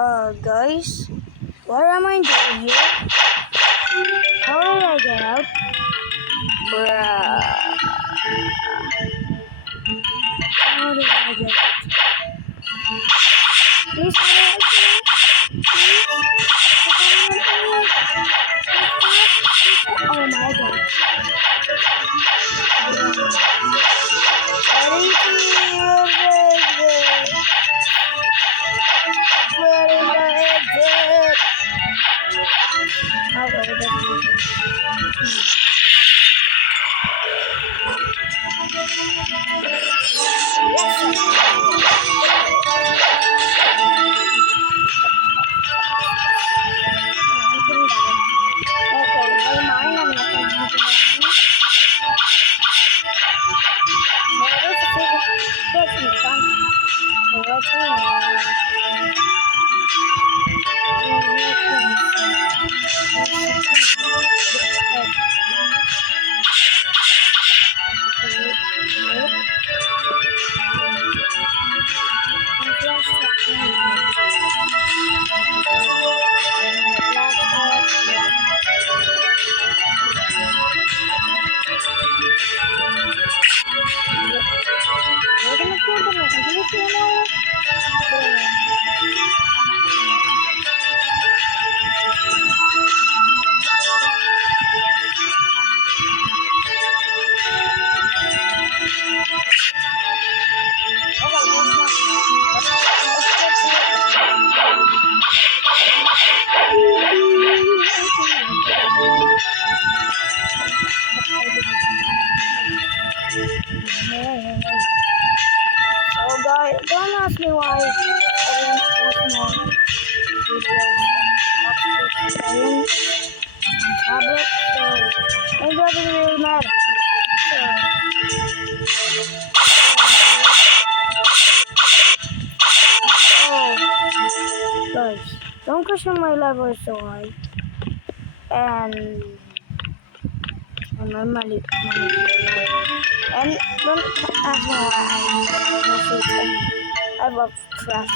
Guys, what am I doing here? How did I get out? Bruh. How did I get out? Please, how did I get out? Oh my god. Where is the exit? Oh, where is the exit? So guys, don't ask me why I didn't post more videos on tablet, so it doesn't really matter. Guys, don't question my level is so high, and my money, and don't ask me why I love craft.